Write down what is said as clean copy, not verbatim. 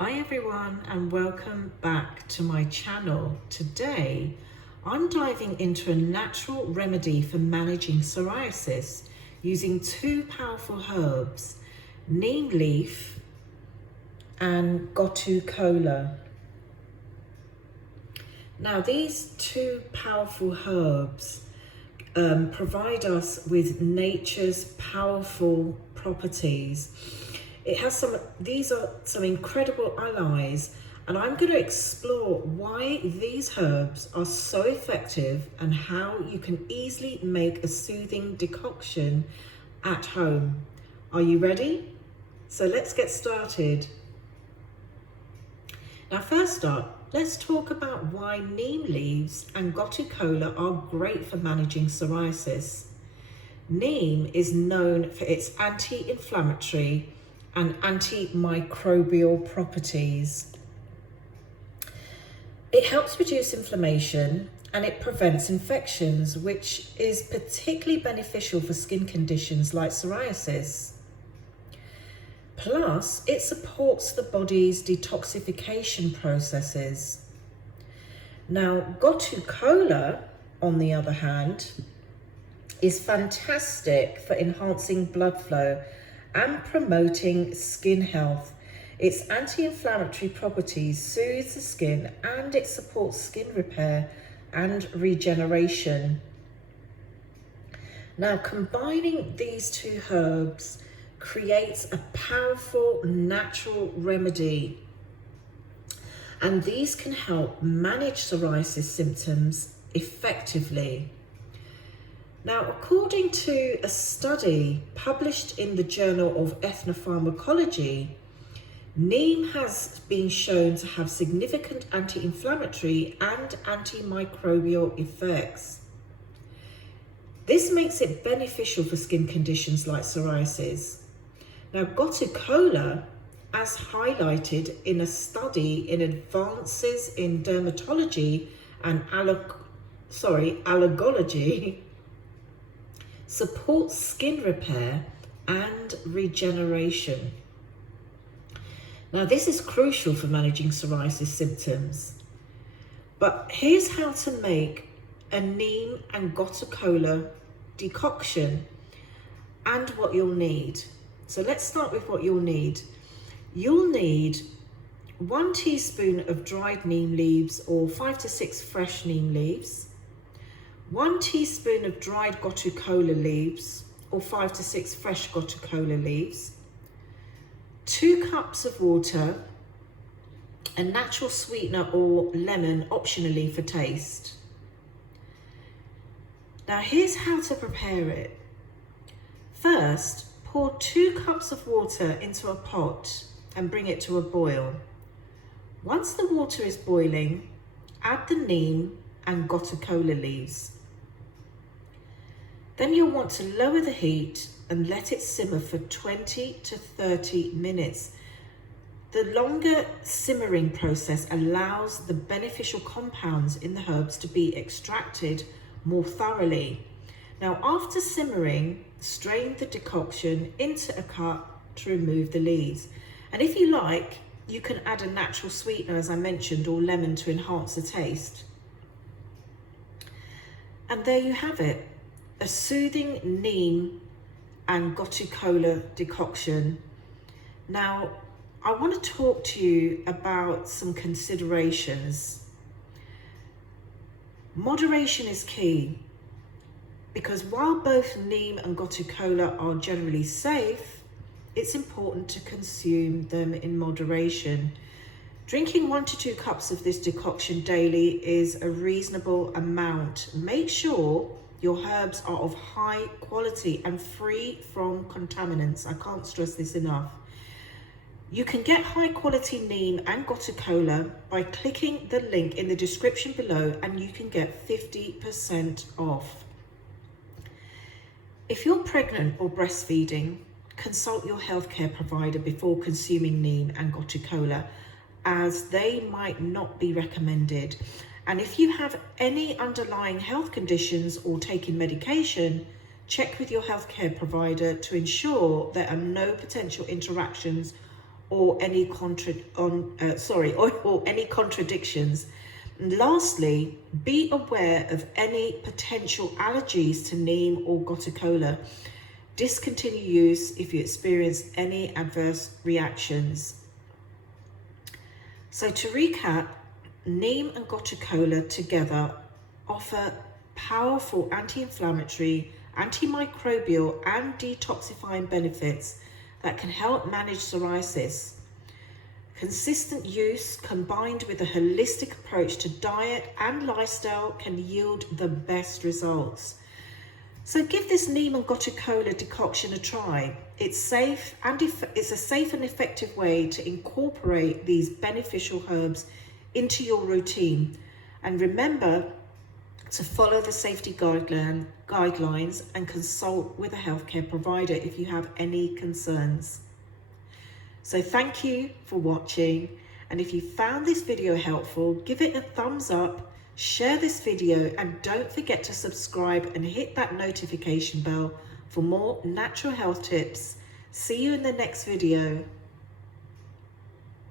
Hi everyone and welcome back to my channel. Today I'm diving into a natural remedy for managing psoriasis using two powerful herbs, neem leaf and gotu kola. Now these two powerful herbs provide us with nature's powerful properties. These are some incredible allies, and I'm going to explore why these herbs are so effective and how you can easily make a soothing decoction at home. Are you ready? So let's get started. Now first up, let's talk about why neem leaves and gotu kola are great for managing psoriasis. Neem is known for its anti-inflammatory and antimicrobial properties. It helps reduce inflammation and it prevents infections, which is particularly beneficial for skin conditions like psoriasis. Plus, it supports the body's detoxification processes. Now, gotu kola, on the other hand, is fantastic for enhancing blood flow and promoting skin health. Its anti-inflammatory properties soothe the skin and it supports skin repair and regeneration. Now, combining these two herbs creates a powerful natural remedy, and these can help manage psoriasis symptoms effectively. Now, according to a study published in the Journal of Ethnopharmacology, neem has been shown to have significant anti-inflammatory and antimicrobial effects. This makes it beneficial for skin conditions like psoriasis. Now, gotu kola, as highlighted in a study in Advances in Dermatology and Allergology, supports skin repair and regeneration. Now, this is crucial for managing psoriasis symptoms. But here's how to make a neem and gotu kola decoction and what you'll need. So let's start with what you'll need. You'll need 1 teaspoon of dried neem leaves or 5 to 6 fresh neem leaves, 1 teaspoon of dried gotu kola leaves or 5 to 6 fresh gotu kola leaves, 2 cups of water, a natural sweetener or lemon optionally for taste. Now here's how to prepare it. First, pour 2 cups of water into a pot and bring it to a boil. Once the water is boiling, add the neem and gotu kola leaves. Then you'll want to lower the heat and let it simmer for 20 to 30 minutes. The longer simmering process allows the beneficial compounds in the herbs to be extracted more thoroughly. Now, after simmering, strain the decoction into a cup to remove the leaves. And if you like, you can add a natural sweetener, as I mentioned, or lemon to enhance the taste. And there you have it, a soothing neem and gotu kola decoction. Now, I want to talk to you about some considerations. Moderation is key, because while both neem and gotu kola are generally safe, it's important to consume them in moderation. Drinking 1 to 2 cups of this decoction daily is a reasonable amount. Make sure your herbs are of high quality and free from contaminants. I can't stress this enough. You can get high quality neem and gotu kola by clicking the link in the description below, and you can get 50% off. If you're pregnant or breastfeeding, consult your healthcare provider before consuming neem and gotu kola, as they might not be recommended. And if you have any underlying health conditions or taking medication, check with your healthcare provider to ensure there are no potential interactions or any any contradictions. And lastly, be aware of any potential allergies to neem or gotu kola. Discontinue use if you experience any adverse reactions. So to recap, neem and gotu kola together offer powerful anti-inflammatory, antimicrobial and detoxifying benefits that can help manage psoriasis. Consistent use combined with a holistic approach to diet and lifestyle can yield the best results. So give this neem and gotu kola decoction a try. It's safe and it's a safe and effective way to incorporate these beneficial herbs into your routine. And remember to follow the safety guidelines and consult with a healthcare provider if you have any concerns. So thank you for watching, and if you found this video helpful, give it a thumbs up, share this video, and don't forget to subscribe and hit that notification bell for more natural health tips. See you in the next video.